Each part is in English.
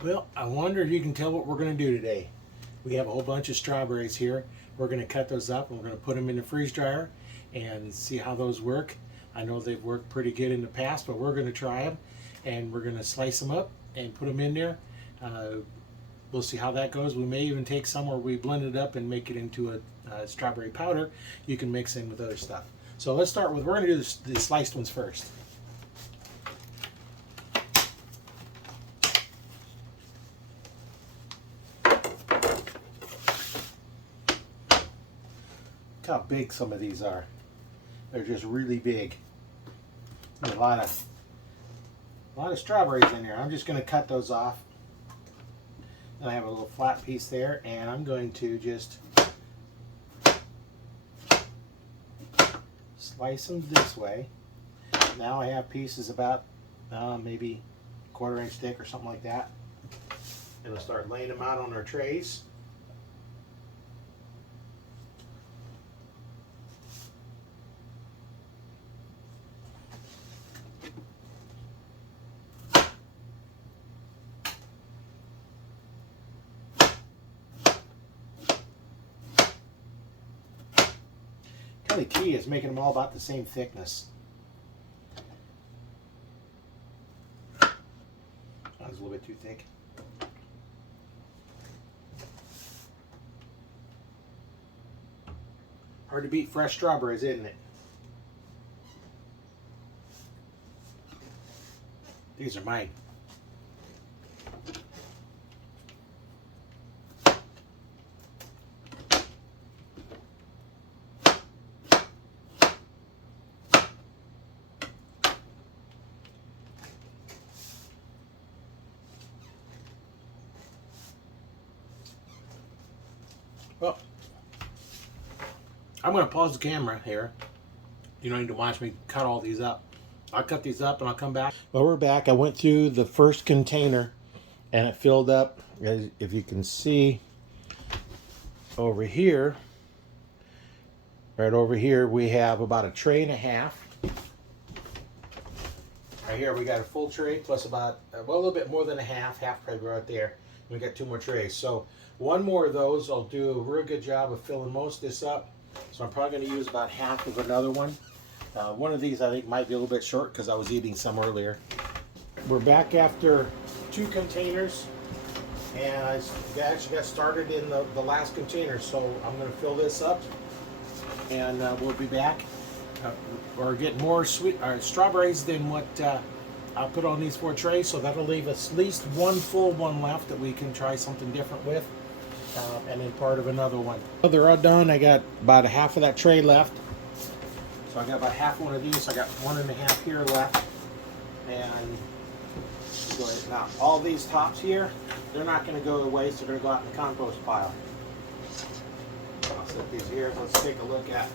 Well, I wonder if you can tell what we're going to do today. We have a whole bunch of strawberries here. We're going to cut those up and we're going to put them in the freeze dryer and see how those work. I know they've worked pretty good in the past, but we're going to try them and we're going to slice them up and put them in there. We'll see how that goes. We may even take some where we blend it up and make it into a strawberry powder you can mix in with other stuff. So let's start with, we're going to do the sliced ones first. How big some of these are. They're just really big. There's a lot of strawberries in here. I'm just going to cut those off. And I have a little flat piece there, and I'm going to just slice them this way. Now I have pieces about maybe a 1/4 inch thick or something like that. And we'll start laying them out on our trays. The key is making them all about the same thickness. That was a little bit too thick. Hard to beat fresh strawberries, isn't it? These are mine. Well, I'm going to pause the camera here. You don't need to watch me cut all these up. I'll cut these up and I'll come back. Well, we're back. I went through the first container and it filled up. As if you can see over here, right over here, we have about a tray and a half. Right here, we got a full tray plus about, well, a little bit more than a half tray right there. We got 2 more trays. So one more of those, I'll do a real good job of filling most of this up. So I'm probably going to use about half of another one. One of these I think might be a little bit short because I was eating some earlier. We're back after 2 containers. And I actually got started in the last container. So I'm going to fill this up. And we'll be back. We're getting more strawberries than what I'll put on these 4 trays. So that'll leave us at least one full one left that we can try something different with. And then part of another one. So they're all done. I got about a half of that tray left. So I got about half one of these. So I got 1.5 here left. And go ahead. Now all these tops here, they're not going to go to waste. They're going to go out in the compost pile. I'll set these here. Let's take a look at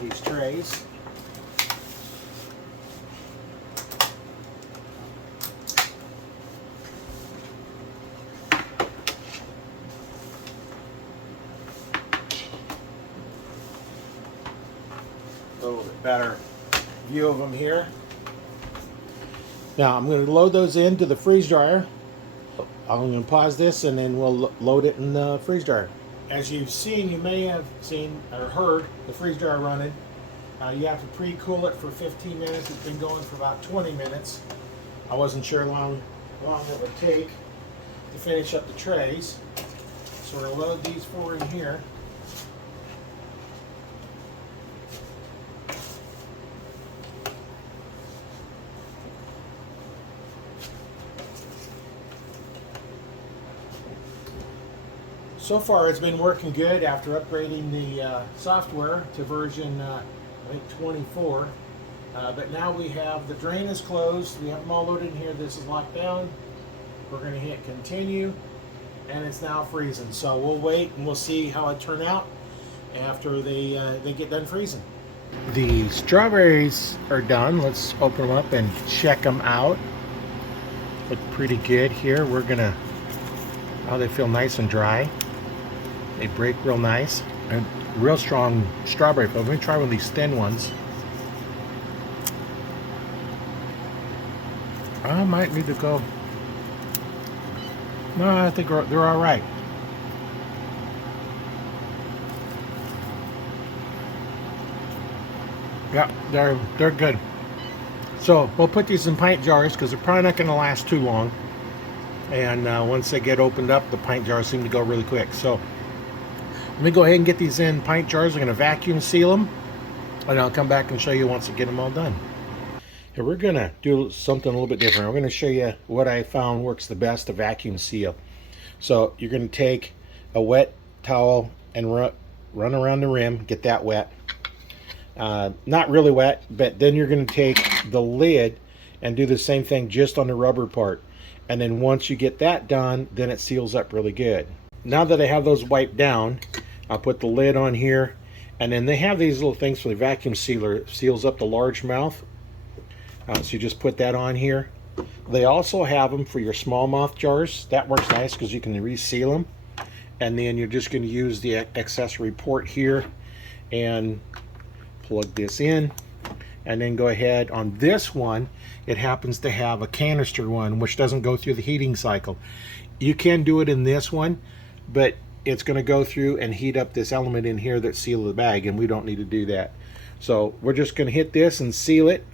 these trays. A little bit better view of them here. Now I'm going to load those into the freeze dryer. I'm going to pause this and then we'll load it in the freeze dryer. As you've seen, you may have seen or heard the freeze dryer running. You have to pre-cool it for 15 minutes. It's been going for about 20 minutes. I wasn't sure how long it would take to finish up the trays. So we're going to load these 4 in here. So far it's been working good after upgrading the software to version I think 24. But now we have the drain is closed. We have them all loaded in here. This is locked down. We're going to hit continue and it's now freezing. So we'll wait and we'll see how it turn out after they get done freezing. The strawberries are done. Let's open them up and check them out. Look pretty good here. We're gonna, oh, they feel nice and dry. They break real nice and real strong strawberry flavor. Let me try one of these thin ones. I might need to go No, I think they're all right. Yeah, they're good. So we'll put these in pint jars because they're probably not going to last too long. And once they get opened up, the pint jars seem to go really quick. So let me go ahead and get these in pint jars. I'm going to vacuum seal them, and I'll come back and show you once I get them all done. Here, we're going to do something a little bit different. I'm going to show you what I found works the best to vacuum seal. So you're going to take a wet towel and run around the rim, get that wet. Not really wet, but then you're going to take the lid and do the same thing just on the rubber part. And then once you get that done, then it seals up really good. Now that I have those wiped down, I'll put the lid on here. And then they have these little things for the vacuum sealer. Seals up the large mouth. So you just put that on here. They also have them for your small mouth jars. That works nice because you can reseal them. And then you're just going to use the accessory port here and plug this in. And then go ahead on this one. It happens to have a canister one, which doesn't go through the heating cycle. You can do it in this one, but it's going to go through and heat up this element in here that seals the bag, and we don't need to do that. So we're just going to hit this and seal it.